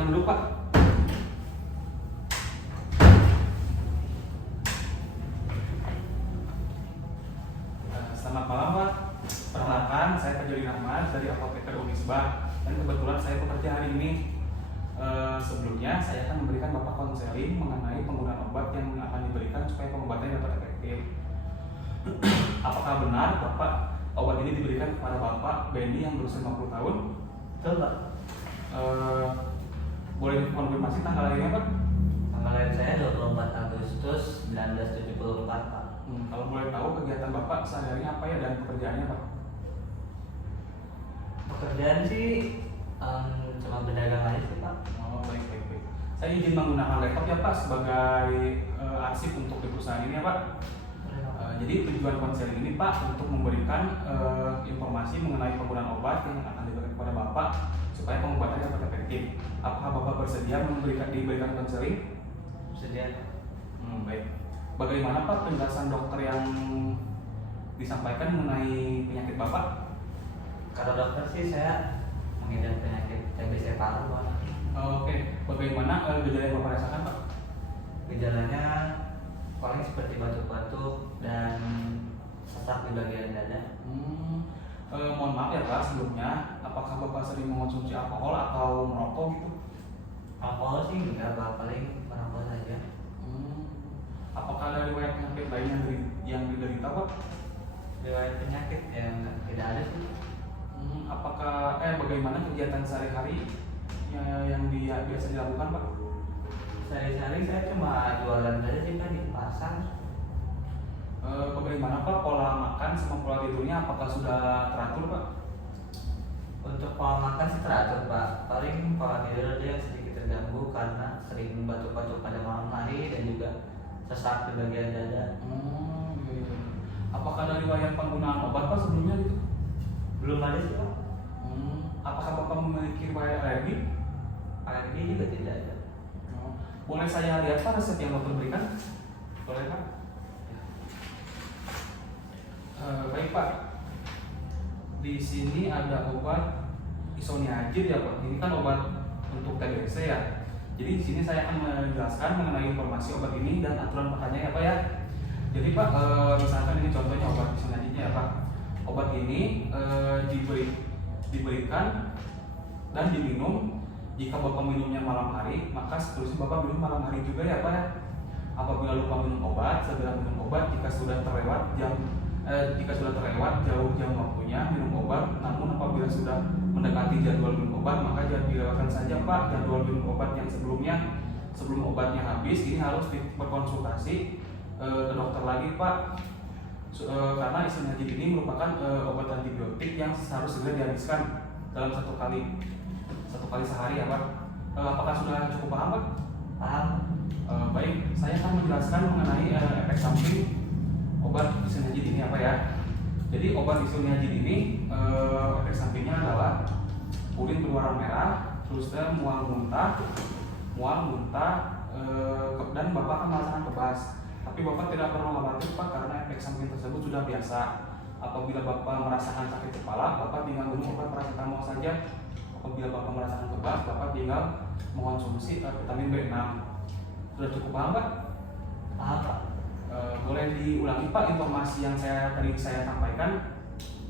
Silakan dulu Pak. Selamat malam Pak. Perkenalkan, saya Fajri Ahmad dari Apoteker Unisba dan kebetulan saya bekerja hari ini. Sebelumnya saya akan memberikan Bapak konseling mengenai penggunaan obat yang akan diberikan supaya pengobatannya dapat efektif. Apakah benar Bapak obat ini diberikan kepada Bapak Benny yang berusia 50 tahun? Betul Pak. Boleh dikonfirmasi tanggal lahirnya Pak? Tanggal lahir saya 24 Agustus 1974 Pak. Kalau boleh tahu kegiatan Bapak sehari-harinya apa ya dan pekerjaannya Pak? Pekerjaan sih cuma berdagang aja sih Pak. Oh, baik. Saya izin menggunakan laptop ya Pak sebagai arsip untuk di perusahaan ini ya Pak. Jadi tujuan konseling ini Pak untuk memberikan informasi mengenai penggunaan obat yang akan diberikan kepada Bapak supaya pengobatannya dapat efektif. Apakah Bapak bersedia diberikan konseling? Bersedia. Baik. Bagaimana Pak penjelasan dokter yang disampaikan mengenai penyakit Bapak? Kalau dokter sih saya mengidap penyakit TBC paru Pak. Oke. Bagaimana gejala yang Bapak rasakan Pak? Gejalanya paling seperti batuk-batuk dan sesak di bagian dada. Mohon maaf ya Pak sebelumnya, apakah Bapak sering mengonsumsi alkohol atau merokok gitu? Alkohol sih enggak Pak, paling merokok saja. Apakah ada riwayat penyakit lain yang diderita Pak? Riwayat penyakit yang tidak ada sih. Bagaimana kegiatan sehari-hari yang biasa dilakukan Pak? Sehari-hari saya cuma jualan saja sih Pak di pasar. Bagaimana Pak pola makan sama pola tidurnya, apakah sudah teratur Pak? Untuk pola makan sih teratur Pak. Paling pola tidur aja yang sedikit terganggu karena sering batuk-batuk pada malam hari dan juga sesak di bagian dada. Gitu. Apakah ada riwayat penggunaan obat Pak sebelumnya gitu? Belum ada sih Pak. Apakah Bapak memiliki riwayat alergi? Alergi juga tidak ada. Boleh saya lihat Pak resep yang dokter berikan? Boleh Pak? Baik Pak. Di sini ada obat isoniazid ya Pak. Ini kan obat untuk TBC ya. Jadi di sini saya akan menjelaskan mengenai informasi obat ini dan aturan pakainya ya Pak ya. Jadi Pak, misalkan ini contohnya obat isoniazidnya ya Pak. Obat ini diberikan dan diminum. Jika Bapak minumnya malam hari, maka seterusnya Bapak minum malam hari juga ya Pak ya. Apabila lupa minum obat, segera minum obat. Jika sudah terlewat jauh jam waktunya minum obat. Namun apabila sudah mendekati jadwal minum obat, maka jangan dilewatkan saja Pak jadwal minum obat yang sebelum obatnya habis. Ini harus berkonsultasi ke dokter lagi Pak. Karena isoniazid ini merupakan obat antibiotik yang harus segera dihabiskan dalam satu kali sehari ya Pak. Apakah sudah cukup paham Pak? Paham? Baik, saya akan menjelaskan mengenai efek samping obat isoniazid ini apa ya. Jadi obat isoniazid ini efek sampingnya adalah urin berwarna merah, terus mual muntah, dan Bapak akan merasakan kebas. Tapi Bapak tidak perlu khawatir Pak karena efek samping tersebut sudah biasa. Apabila Bapak merasakan sakit kepala, Bapak tinggal minum obat paracetamol saja. Apabila Bapak merasakan kebas, Bapak tinggal mengonsumsi vitamin B6. Sudah cukup paham Pak? Paham Pak. Boleh diulangi Pak informasi yang tadi saya sampaikan?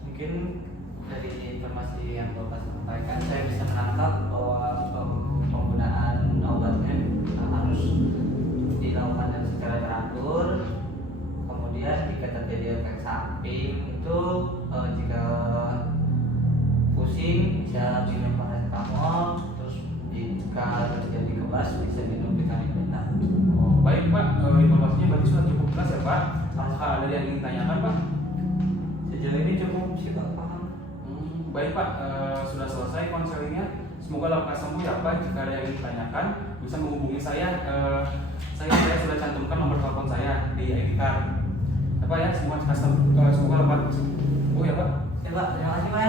Mungkin dari informasi yang Bapak sampaikan saya bisa menangkap bahwa penggunaan obatnya harus dilakukan secara teratur. Kemudian jika terjadi efek samping itu jika pusing bisa minum paracetamol, terus jika terjadi kebas bisa minum vitamin B6. Baik Pak, informasinya berarti sudah cukup jelas ya Pak. Apakah ada yang ingin ditanyakan Pak? Sejauh ini cukup sih Pak, paham. Baik Pak, sudah selesai konselingnya. Semoga lekas sembuh ya Pak. Jika ada yang ingin ditanyakan bisa menghubungi saya. Saya sudah cantumkan nomor telepon saya di ID card. Apa ya, semoga lekas sembuh ya Pak. Ya Pak, terima kasih Pak.